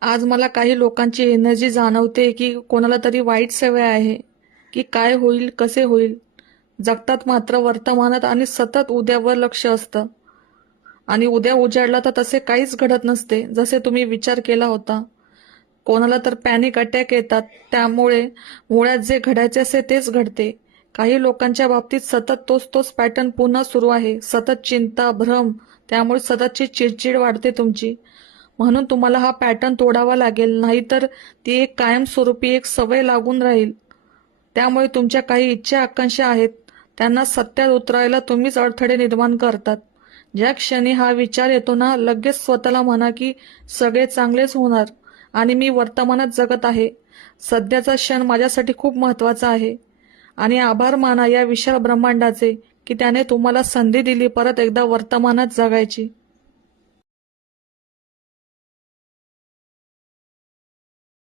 आज मला काही लोकांची एनर्जी जाणवते की कोणाला तरी वाईट सवय आहे की काय होईल कसे होईल. जगतात मात्र वर्तमानात आणि सतत उद्यावर लक्ष असतं. आणि उद्या उजाडला तर तसे काहीच घडत नसते जसे तुम्ही विचार केला होता. कोणाला तर पॅनिक अटॅक येतात, त्यामुळे मुळात जे घडायचे असते तेच घडते. काही लोकांच्या बाबतीत सतत तोच तोच पॅटर्न पुन्हा सुरू आहे. सतत चिंता, भ्रम, त्यामुळे सततची चिडचिड वाढते तुमची. म्हणून तुम्हाला हा पॅटर्न तोडावा लागेल, नाहीतर ती एक कायमस्वरूपी एक सवय लागून राहील. त्यामुळे तुमच्या काही इच्छा आकांक्षा आहेत, त्यांना सत्यात उतरायला तुम्हीच अडथळे निर्माण करतात. ज्या क्षणी हा विचार येतो ना, लगेच स्वतःला म्हणा की सगळे चांगलेच होणार आणि मी वर्तमानात जगत आहे. सध्याचा क्षण माझ्यासाठी खूप महत्वाचा आहे. आणि आभार माना या विशाल ब्रह्मांडाचे की त्याने तुम्हाला संधी दिली परत एकदा वर्तमानात जगायची.